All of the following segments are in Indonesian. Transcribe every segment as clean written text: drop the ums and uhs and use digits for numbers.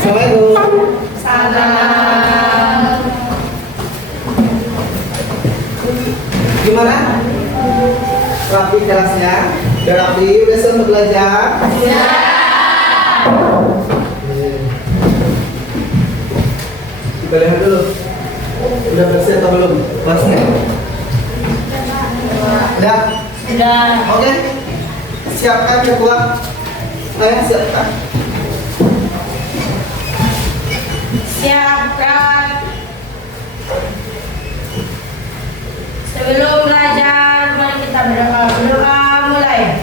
Assalamualaikum. Salam. Gimana? Rapi kelasnya? Udah rapi? Udah selesai belajar? Sudah. Kita lihat dulu. Udah bersih atau belum kelasnya? Udah? Sudah. Oke. Siapkan ketua. Ayo siapkan. Siapkan. Sebelum belajar, mari kita berdoa. Berdoa mulai.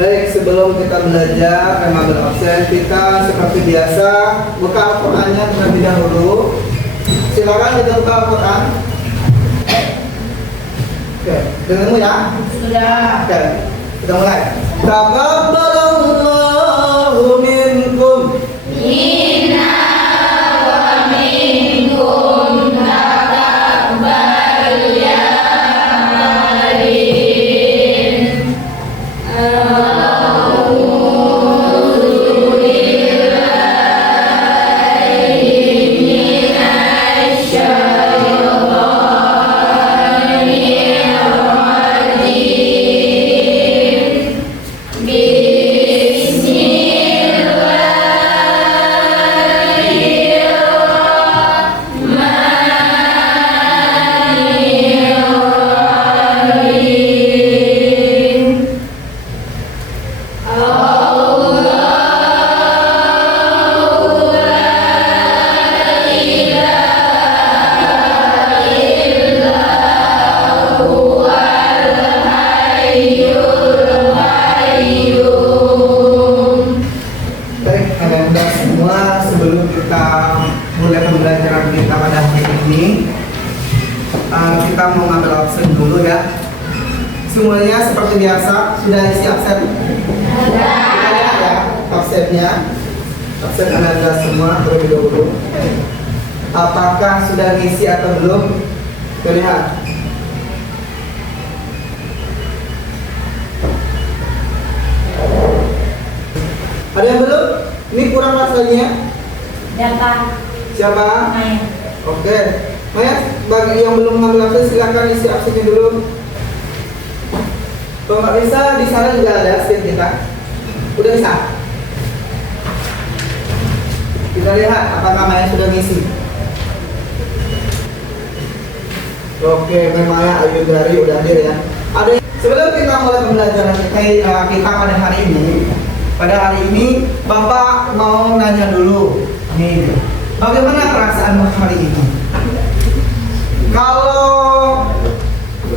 Baik, sebelum kita belajar tema berabsen, kita seperti biasa buka Al-Qur'annya terlebih dahulu. Silakan kita buka Al-Qur'an. Oke, dengarmu ya? Sudah. Oke, kita mulai. Taqabbalallahu minkum. Minna wa minkum taqabbal ya karim. Baik, anak-anak semua, sebelum kita mulai pembelajaran kita pada hari ini, kita mau ngambil absen dulu ya. Semuanya seperti biasa sudah isi absen. Kita lihat ya absennya. Absen anak-anak semua terlebih dahulu. Apakah sudah ngisi atau belum? Kita lihat. Ada yang belum? Ini kurang rasanya. Dapat. Siapa? Main. Oke. Maya, bagi yang belum mengambil absen silakan isi absennya dulu. Kalau nggak bisa, di sana juga ada absen kita. Udah bisa? Kita lihat apakah Maya sudah ngisi. Oke, memang ya Ayu Dari udah hadir ya. Ada sebelum kita mulai pembelajaran kita pada hari ini. Pada hari ini Bapak mau nanya dulu nih, bagaimana perasaanmu hari ini? Kalau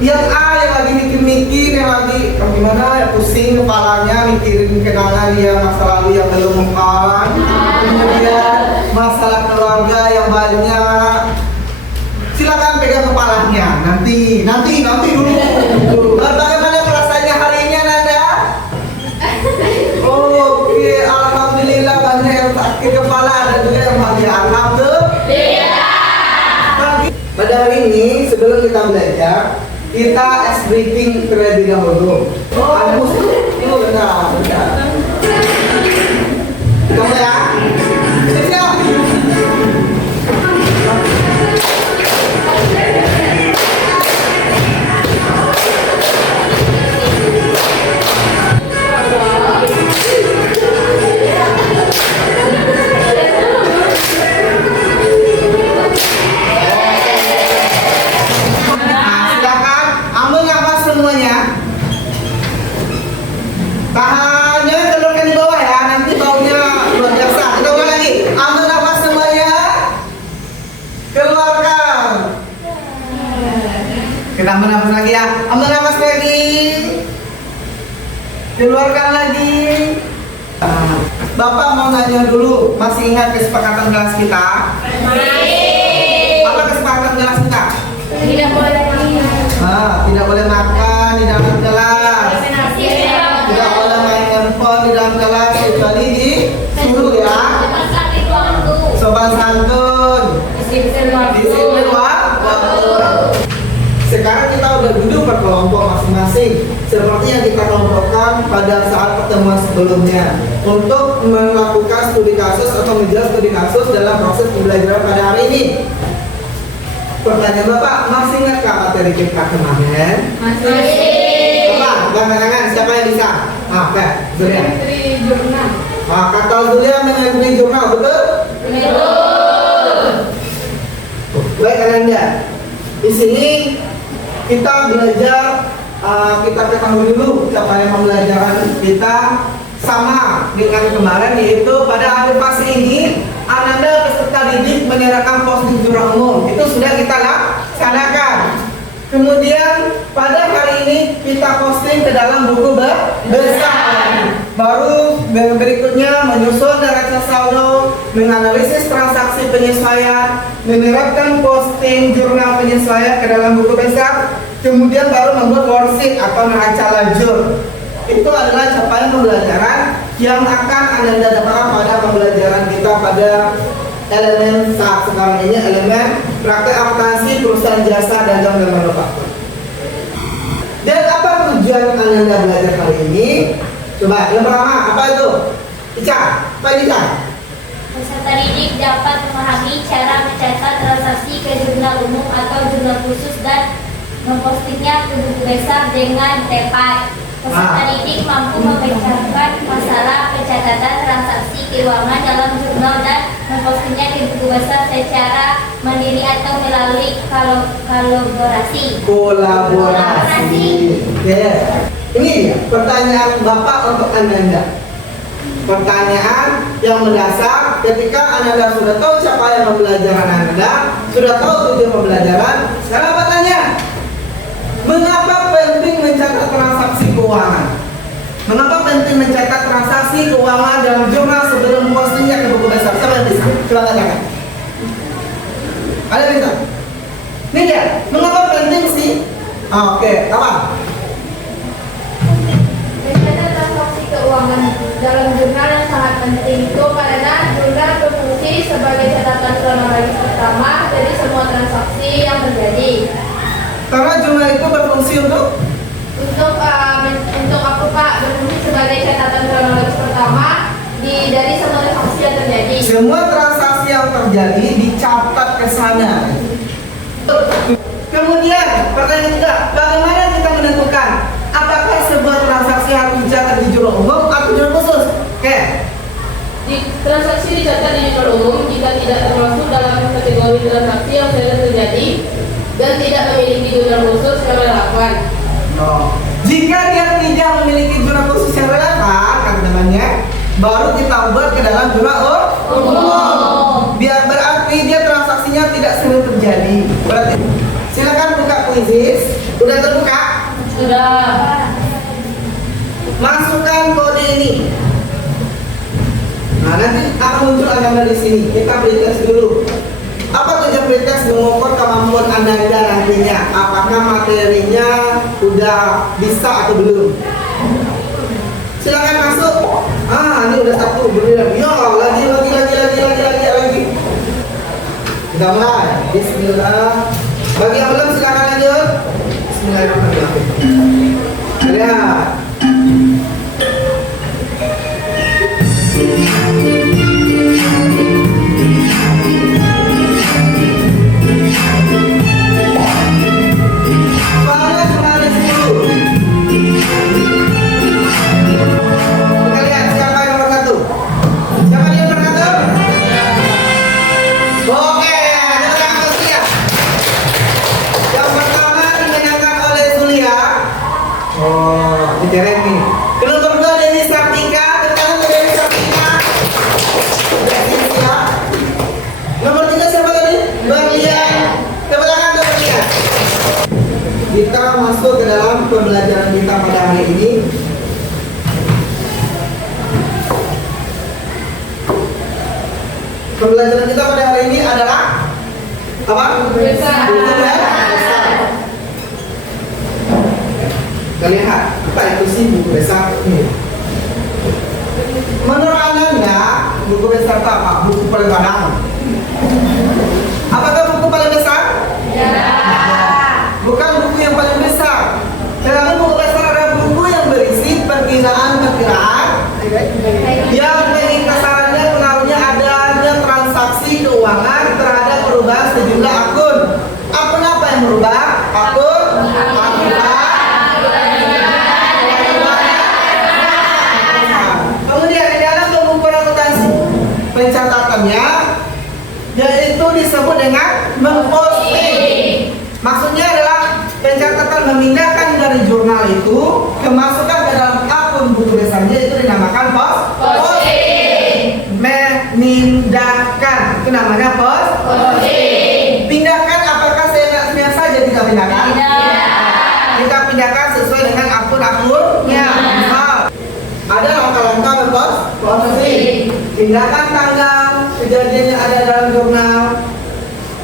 lihat yang lagi mikir-mikir, yang lagi gimana ya, pusing kepalanya mikirin kenangan ya masa lalu yang belum mengkawan, kemudian masalah keluarga yang banyak, silakan pegang kepalanya nanti dulu. Bagaimana perasaannya hari ini Nanda? Oke, alhamdulillah banyak yang sakit kepala dan juga yang bahagia. Alhamdulillah. Pada hari ini sebelum kita belajar, kita ice breaking terlebih dahulu. Ada musuh? Oh benar. Kamu ya? Siap. Silakan ambil nafas semuanya. Tahannya telurkan di bawah ya, nanti baunya luar biasa. Kita ulang lagi. Ambil nafas semuanya. Keluarkan. Kita ambil nafas lagi ya. Ambil nafas lagi. Keluarkan lagi. Bapak mau nanya dulu, masih ingat kesepakatan kelas kita? Apa kesepakatan kelas kita? Tidak boleh Tidak boleh makan di dalam kelas, tidak boleh main handphone di dalam kelas kecuali disuruh ya. Sopan santun, disiplin waktu. Sekarang kita udah duduk berkelompok masing-masing seperti yang kita kelompokkan pada saat pertemuan sebelumnya untuk melakukan studi kasus atau menjelaskan studi kasus dalam proses pembelajaran pada hari ini. Pertanyaan Bapak, masih ingat nggak materi kita kemarin? Masih. Bapak, belakangan siapa yang bisa? Oke, Zulia. Jurnal. Kata Zulia mengenai jurnal, betul? Baik, Ananda. Di sini kita belajar, kita ketahui dulu capaian pembelajaran kita sama dengan kemarin, yaitu pada akhir fase ini Ananda peserta didik menyerahkan posting jurnal umum. Itu sudah kita laksanakan. Kemudian pada hari ini kita posting ke dalam buku besar. Baru berikutnya menyusun neraca saldo, menganalisis transaksi penyesuaian, menerapkan posting jurnal penyesuaian ke dalam buku besar, kemudian baru membuat worksheet atau neraca lajur. Itu adalah capaian pembelajaran yang akan Anda dapatkan pada pembelajaran kita pada elemen saat sekarang ini, elemen praktek akuntansi perusahaan jasa dagang dan manufaktur. Dan apa tujuan Anda belajar kali ini? Coba yang pertama, apa itu? Ica, apa ini Ica? Peserta didik dapat memahami cara mencatat transaksi ke jurnal umum atau jurnal khusus dan mempostingnya ke buku besar dengan tepat. Peserta didik mampu memecahkan masalah pencatatan transaksi keuangan dalam jurnal dan mempostingnya ke buku besar secara mandiri atau melalui kolaborasi. Yes. Ini dia pertanyaan Bapak untuk Ananda. Pertanyaan yang mendasar ketika Ananda sudah tahu capaian pembelajaran Ananda, sudah tahu tujuan pembelajaran. Sekarang Bapak tanya, mengapa penting mencatat transaksi keuangan? Mengapa penting mencatat transaksi keuangan dalam jurnal sebelum postingnya ke buku besar? Siapa yang bisa? Coba katakan. Ada yang bisa? Ini dia. Mengapa penting sih? Oke, apa? Mencatat transaksi keuangan dalam jurnal yang sangat penting itu karena jurnal berfungsi sebagai catatan kronologis pertama dari semua transaksi yang terjadi. Karena jurnal itu berfungsi untuk Aku Pak berfungsi sebagai catatan kronologis pertama dari semua transaksi yang terjadi. semua transaksi yang terjadi dicatat ke sana. Kemudian pertanyaan juga, bagaimana kita menentukan apakah sebuah transaksi harus dicatat di jurnal umum atau jurnal khusus? Oke. Transaksi dicatat di jurnal umum jika tidak termasuk dalam kategori transaksi yang sudah terjadi dan tidak memiliki jurnal khusus yang relevan. Jika dia tidak memiliki jurnal khusus yang relevan, kan namanya, baru kita buat ke dalam jurnal umum. Biar berarti dia transaksinya tidak sering terjadi. Berarti silakan buka kuisis. Udah terbuka? Sudah. Masukkan kode ini. Nah, nanti akan muncul agama di sini. Kita pretest dulu. Apa tujuan pretest? Mengukur kemampuan Anda nantinya. Apakah materinya udah bisa atau belum? Silakan masuk. Ini udah satu berdiri. Ya, lagi. Kita mulai. Bismillah. Bagi yang belum silakan lanjut. Bismillahirrahmanirrahim. Lihat. Keren nih. Nomor 2 Deni Sartika, tepuk Deni Sartika. Nomor 3 siapa tadi? Bang Lian. Tepuk tangan untuk Bang Lian. Kita masuk ke dalam pembelajaran kita pada hari ini. Pembelajaran kita pada hari ini adalah apa? Buku besar. Buku besar. Kita lihat apa itu sih buku besar ini. Menurut Anda buku besar itu apa? Buku paling padang. Apakah buku paling besar? Ya. Bukan buku yang paling besar. Tetapi buku besar adalah buku yang berisi perkiraan-perkiraan yang pengingkasannya pengaruhnya adanya transaksi keuangan terhadap perubahan sejumlah akun. Akun apa yang berubah? Akun akibat. Kemudian di dalam pembukuan akuntansi pencatatannya yaitu disebut dengan memposting. Maksudnya adalah pencatatan memindahkan dari jurnal itu kemasukan ke dalam akun buku besarnya itu dinamakan posting. Memindahkan itu namanya posting. Pindahkan apakah seenaknya saja kita pindahkan? Kita pindahkan sesuai dengan akun-akunnya. Ada langkah-langkah posting. Pindahkan tanggal kejadian yang ada dalam jurnal.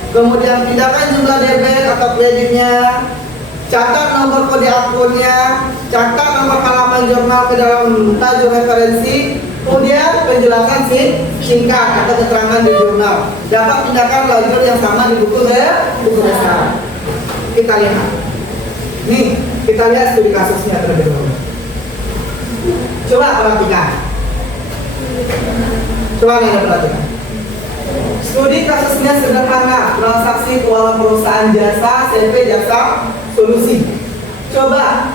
Kemudian pindahkan jumlah debit atau kreditnya, catat nomor kode akunnya, catat nomor halaman jurnal ke dalam tajuk referensi, kemudian penjelasan singkat atau keterangan di jurnal. Dapat pindahkan ledger yang sama di buku besar. Kita lihat. Nih, kita lihat studi kasusnya terlebih dahulu. Coba perhatikan. Coba Anda perhatikan. Studi kasusnya sederhana, transaksi keuangan perusahaan jasa, CV jasa solusi. Coba,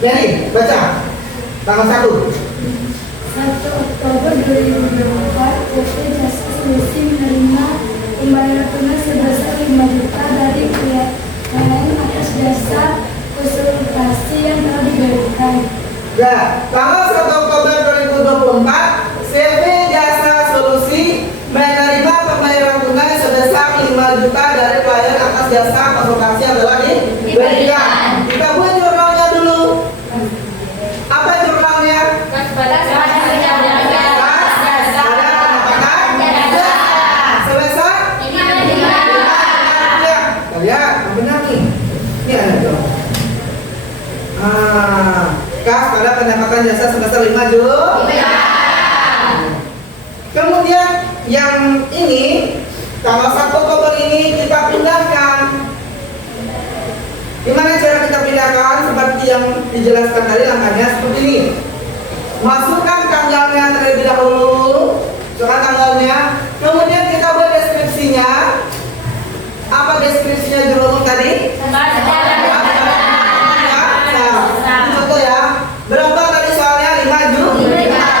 jadi baca tanggal 1. 1 Oktober 2024, PT Jasa Solusi menerima pembayaran tunai sebesar 5 juta dari klien atas jasa konsultasi yang telah diberikan. Ya, tanggal 1 Oktober 2024, CV Jasa Solusi menerima pembayaran tunai sebesar 5 juta dari klien atas jasa konsultasi yang telah diberikan. Kita buat jurnalnya dulu. Apa jurnalnya? Pada Sebesar? Ya, benar nih. Ini ada dong. Kas pada pendapatan jasa sebesar 5 juta. Kemudian yang ini tanggal 1 Oktober ini kita pindahkan. Gimana cara kita pindahkan? Seperti yang dijelaskan tadi langkahnya seperti ini. Masukkan tanggalnya terlebih dahulu. Coba tanggalnya. Kemudian kita buat deskripsinya. Apa deskripsinya jurnal tadi? Contoh ya. Berapa tadi soalnya? 5 juta.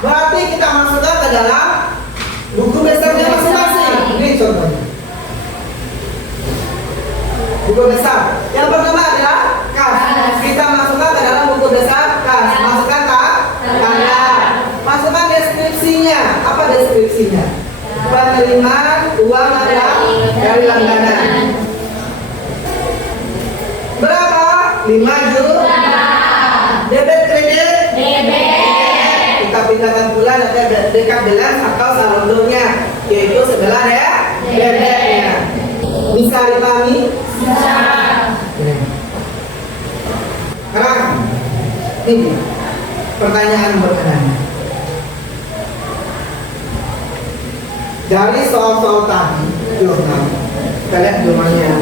Berarti kita masukkan ke dalam buku besarnya masing-masing. Ini contohnya. Buku besar. Yang pertama adalah kas. Kita masukkan ke dalam buku besar kas. Masukkan tanggal. Masukkan deskripsinya. Apa deskripsinya? Penerimaan uang dari langganan. Berapa? 5 juta. Debit kredit? Kita pindahkan pula dekat balance atau saldonya, yaitu sebelah ya debitnya. Bisa dipahami? Bisa. Sekarang ini pertanyaan berkenaan dari soal-soal tadi jurnal. Kita lihat jurnalnya.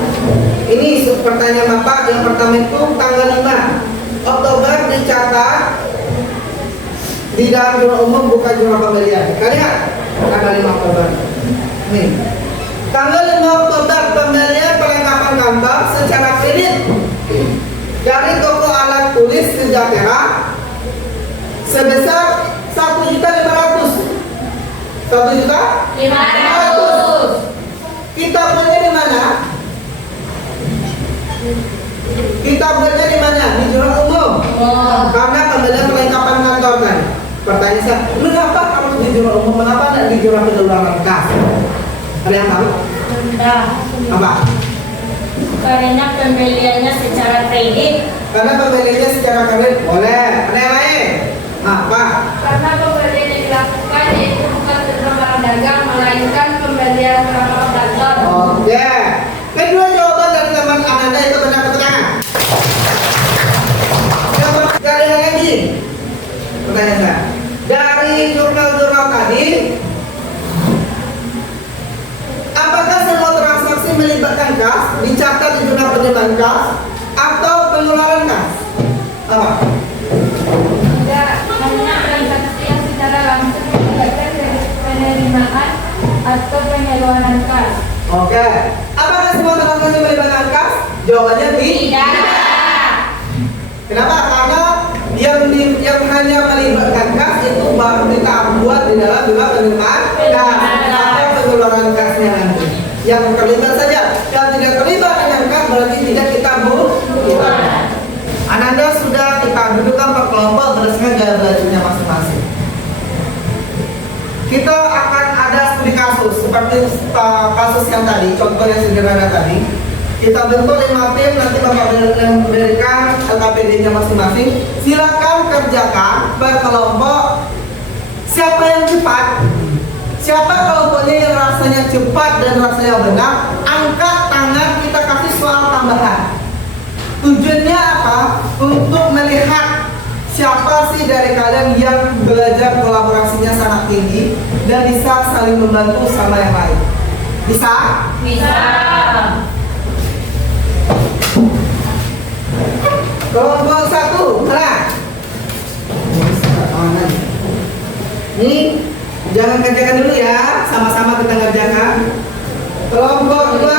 Ini pertanyaan Bapak yang pertama itu tanggal 5 Oktober dicatat di dalam jurnal umum, bukan jurnal pembelian. Kita lihat tanggal 5 Oktober. Nih. Tanggal 5 Oktober pembelian perlengkapan kantor secara kredit dari toko alat tulis Sejahtera sebesar 1.500.000. 1.500.000. Kita belinya di mana? Kita belinya di mana? Di jurnal umum. Karena pembelian perlengkapan kantor kan. Pertanyaan saya, mengapa harus di jurnal umum? Mengapa tidak di jurnal pengeluaran kas? Ada yang tahu? Apa? Karena pembeliannya secara kredit. Karena pembeliannya secara kredit boleh. Ada yang lain? Apa? Karena pembelian yang dilakukan kas atau pengeluaran kas? Apa? Tidak hanya transaksi yang secara langsung melibatkan penerimaan atau pengeluaran kas. Oke. Apakah semua transaksi melibatkan kas? Jawabannya tidak. Kenapa? Karena yang hanya melibatkan kas itu baru kita buat di dalam juga penerimaan kas atau pengeluaran kasnya nanti. Yang terlibat saja. Yang tidak terlibat dengan kas berarti tidak kita buat. Ananda sudah kita dudukkan per kelompok berdasarkan gaya belajarnya masing-masing. Kita akan ada studi kasus seperti kasus yang tadi, contoh yang sederhana tadi. Kita bentuk 5 tim, nanti Bapak memberikan LKPD-nya masing-masing. Silakan kerjakan per kelompok. Siapa yang cepat? Siapa kelompoknya yang rasanya cepat dan rasanya benar? Angkat tangan, kita kasih soal tambahan. Tujuannya apa? Untuk melihat siapa sih dari kalian yang belajar kolaborasinya sangat tinggi dan bisa saling membantu sama yang lain. Bisa? Bisa. Kelompok 1, mana? Ini jangan kerjakan dulu ya, sama-sama kita kerjakan. Kelompok 2.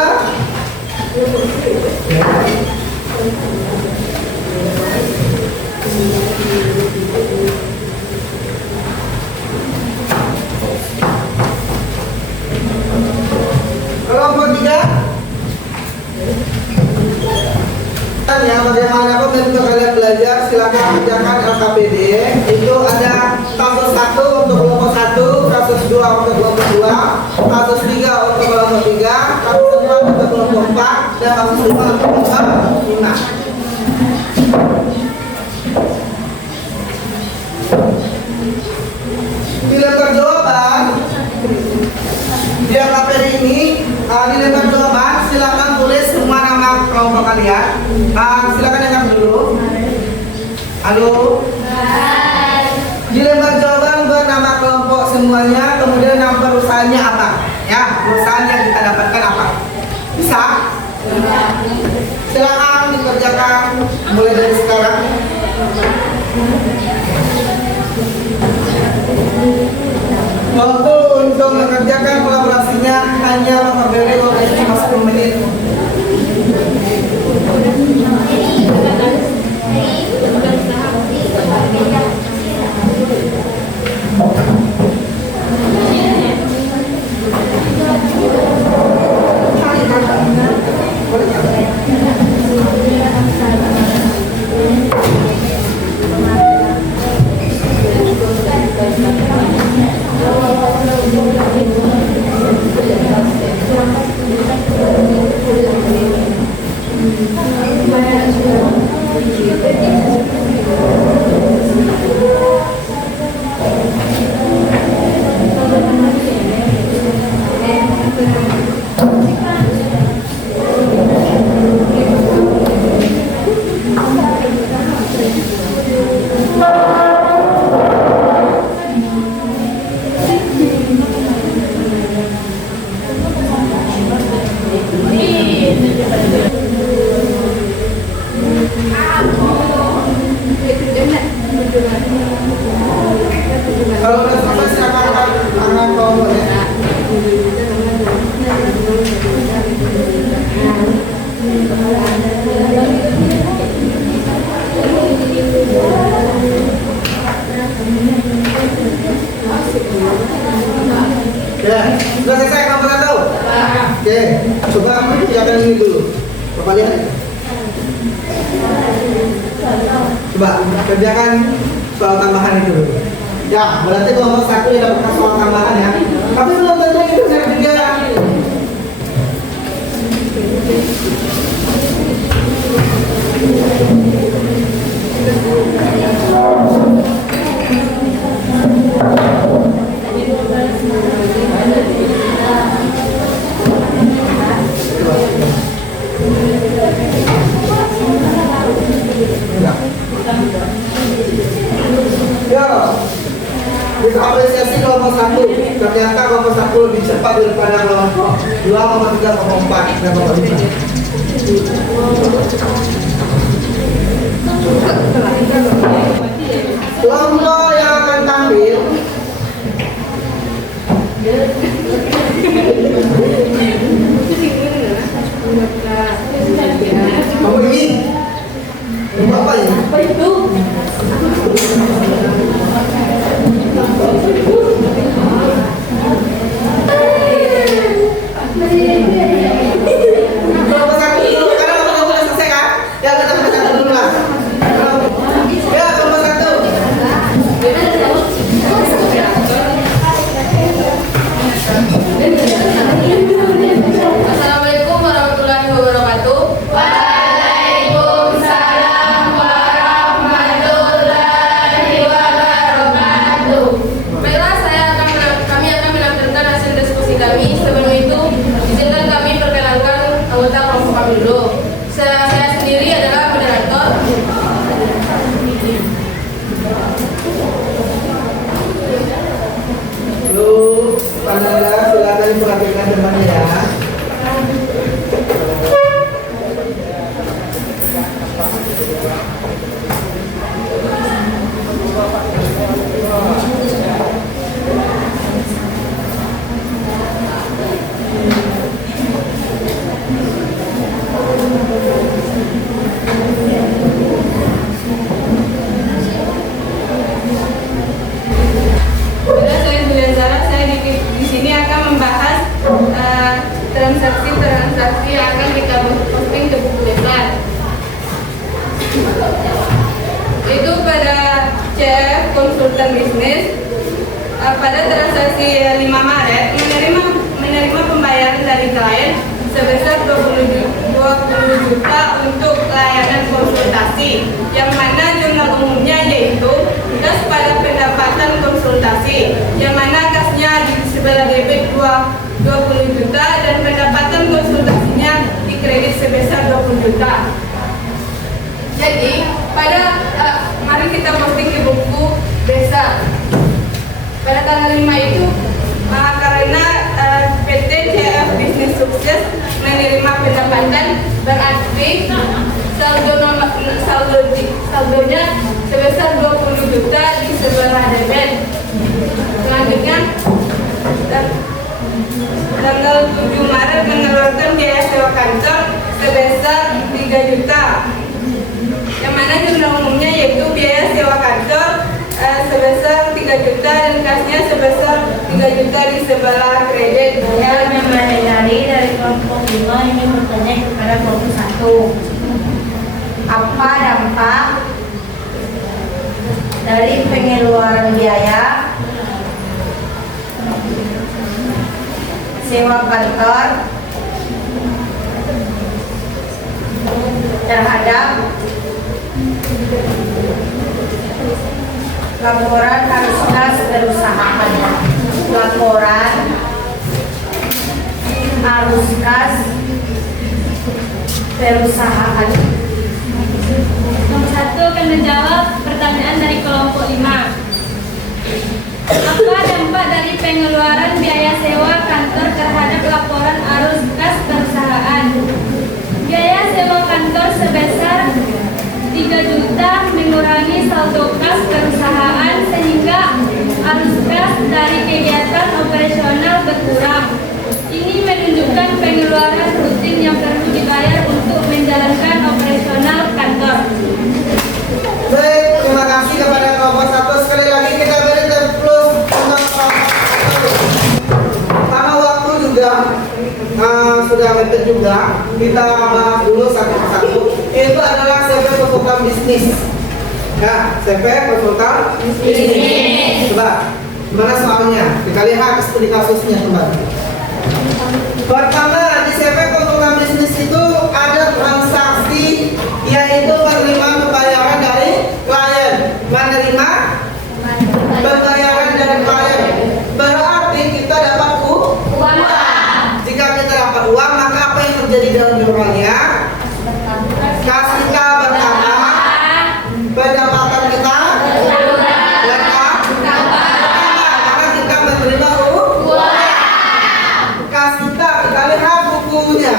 Kelompok 3. Ya, bagaimana bentuk kalian belajar, silakan kerjakan LKPD. Itu ada kasus 1 untuk kelompok 1, kasus 2 untuk kelompok 2, kasus 3 untuk kelompok 3, kasus 4 untuk kelompok 4, dan kasus 5 untuk kelompok 5. Dilempar jawaban di LKPD ini, dilempar jawaban, silakan tulis semua nama kelompok kalian. Silakan dengar dulu. Halo. Dilempar jawaban buat nama kelompok semuanya, kemudian nama perusahaannya apa? Ya, perusahaan yang kita dapatkan apa? Bisa? Silakan dikerjakan mulai dari sekarang. Waktu untuk mengerjakan kolaborasinya hanya memberi waktu cuma 10 menit. Kalau udah selesai silakan angkat kelompoknya. Ya, sudah selesai kelompok 1. Oke, coba kerjakan ini dulu. Bapak lihat. Coba kerjakan soal tambahan itu dulu. Ya, berarti kelompok 1 yang dapat soal tambahan ya. Tapi belum tentu itu bisa kerja. Ya, bisa apresiasi kelompok 1. Ternyata kelompok 1 lebih cepat daripada kelompok 2, kelompok 3, kelompok 4 dan kelompok 5. Kelompok yang akan tampil kamu ini apa ini? Apa itu? Kelompok satu dulu, karena kamu udah selesai kan? Ya kita kelompok satu dulu lah. Ya kelompok satu. Assalamualaikum warahmatullahi wabarakatuh. Waalaikumsalam warahmatullahi wabarakatuh. Baiklah, kami akan menampilkan hasil diskusi kami. Sebelum itu, izinkan kami perkenalkan anggota kelompok kami dulu. Saya sendiri adalah moderator. Lu pandangan silakan diperhatikan temannya ya. Saya Julian Zara, saya di sini akan membahas transaksi yang akan kita posting ke buku besar. Itu pada CF konsultan bisnis pada transaksi 5 Maret menerima pembayaran dari klien sebesar 20 juta untuk layanan konsultasi, yang mana jumlah umumnya yaitu kas pada pendapatan konsultasi, yang mana kasnya di sebelah debit 20 juta dan pendapatan konsultasinya di kredit sebesar 20 juta. Jadi mari kita posting di buku besar pada tanggal 5 itu karena PT CF Bisnis Sukses menerima pendapatan, berarti saldonya sebesar 20 juta di sebelah debit. Selanjutnya tanggal 7 Maret mengeluarkan biaya sewa kantor sebesar 3 juta, yang mana jumlah umumnya yaitu biaya sewa kantor sebesar 3 juta dan kasnya sebesar 3 juta di sebelah kredit. Saya mempelajari dari kelompok 5 ini bertanya kepada kelompok 1. Apa dampak dari pengeluaran biaya sewa kantor terhadap laporan arus kas perusahaan? Laporan arus kas perusahaan. Nomor 1 akan menjawab pertanyaan dari kelompok 5. Apa dampak dari pengeluaran biaya sewa kantor terhadap laporan arus kas perusahaan? Biaya sewa kantor sebesar 3 juta mengurangi saldo kas perusahaan sehingga arus kas dari kegiatan operasional berkurang. Ini menunjukkan pengeluaran rutin yang perlu dibayar untuk menjalankan operasional kantor. Baik, terima kasih kepada kelompok 1. Sekali lagi kita berikan plus untuk kelompok 1. Karena waktu juga sudah mepet juga, kita bahas dulu satu persatu. Itu adalah CV konsultan bisnis. Ya, CV konsultan bisnis. Coba, gimana soalnya? Kita lihat studi kasusnya kembali. Pertama, di CV konsultan bisnis itu ada transaksi, yaitu penerimaan pembayaran dari klien. Menerima pembayaran dari klien berarti kita dapat uang. Jika kita dapat uang, maka apa yang terjadi dalam jurnalnya? Kas kita bertambah, pendapatan kita bertambah, karena kita menerima uang. Kas kita lihat bukunya.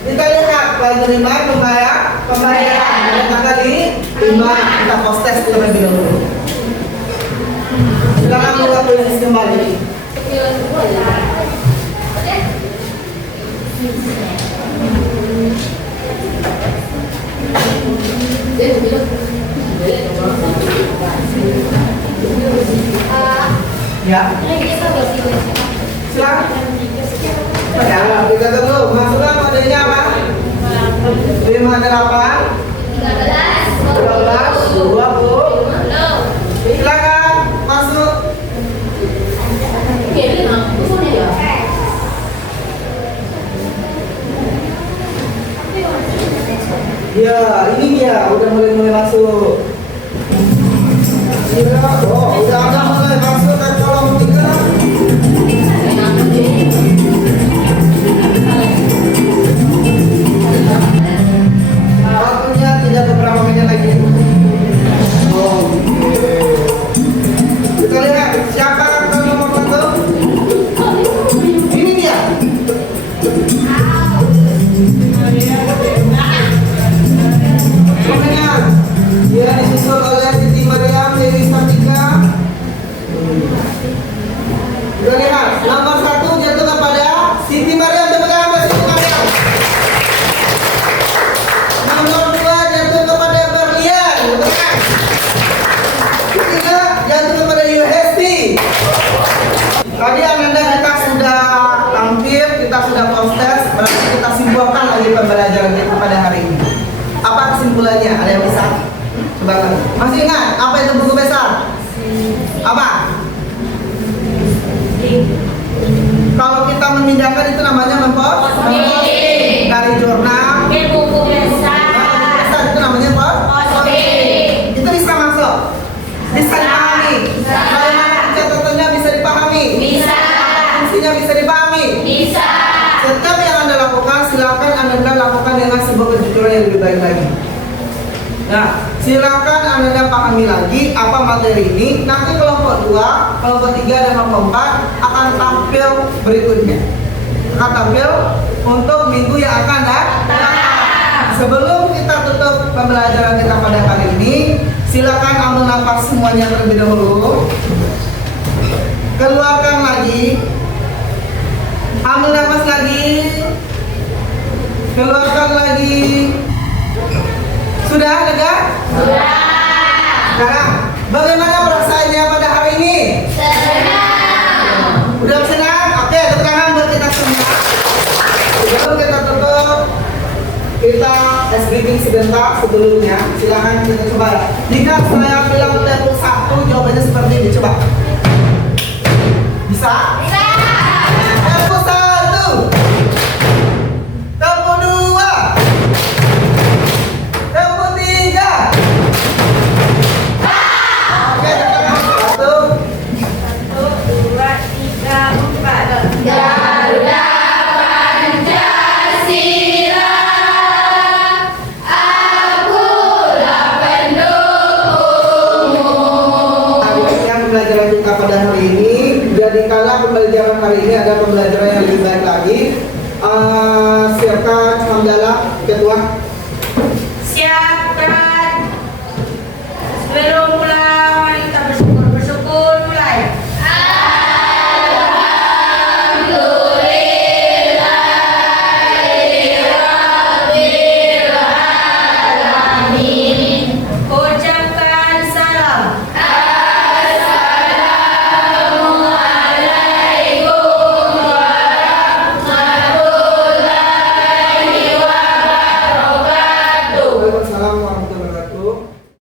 Kita lihat penerima pembayaran. Kita kali 5 kita proses terlebih dahulu. Silakan melakukan kembali. Ya. Silakan. Ya, kita tunggu. Masukkan kodenya apa? 58 12 20. Silakan masuk. Ya, ini dia udah mulai masuk. Udah ada mulai masuk ke kolom 3. Waktunya tinggal beberapa menit lagi. Kita lihat siapa yang nomor 1. Ini dia. Pokoknya dia disusul oleh Siti Mariam Dewi Sartika. Kita lihat nomor 1 jatuh kepada Siti Mariam. Tepuk tangan buat Siti Mariam. Nomor 2 jatuh kepada Berlian. Tepuk tangan. Ketiga jatuh kepada Yuhesti. Tadi Ananda kita sudah tampil, kita sudah proses, berarti kita simpulkan lagi pembelajaran kita pada hari ini. Apa kesimpulannya? Ada yang bisa? Coba kan. Masih ingat apa itu buku besar? Apa? Kalau kita memindahkan itu namanya memposting dari jurnal. Buku besar. Besar itu namanya posting. Itu bisa masuk, bisa dipahami. Bagaimana catatannya bisa dipahami? Bisa. Fungsinya bisa dipahami? Bisa. Setiap yang Anda lakukan, silakan Anda lakukan dengan sebuah kejujuran yang lebih baik lagi. Nah, silakan Anda pahami lagi apa materi ini. Nanti kelompok 2, kelompok 3, dan kelompok 4 akan tampil berikutnya. Akan tampil untuk minggu yang akan datang. Sebelum kita tutup pembelajaran kita pada hari ini, silakan ambil nafas semuanya terlebih dahulu. Keluarkan lagi. Ambil nafas lagi. Keluarkan lagi. Sudah lega? Sudah. Sekarang, bagaimana perasaannya pada hari ini? Senang. Udah senang? Oke, tepuk tangan buat kita semua. Sebelum kita tutup, kita SBB sebentar sebelumnya. Silakan kita coba. Jika saya bilang tepuk 1, jawabannya seperti ini. Coba. Bisa? Bisa. Tepuk 1. Tepuk 2. Tepuk 3. Oke, tepuk tangan. 1. 1, 2, 3, 4. Garuda Pancasila, akulah pendukungmu. Yang pembelajaran kita pada hari ini, jadikanlah pembelajaran hari ini ada pembelajaran yang lebih baik lagi. Siapkan hamdalah ketua.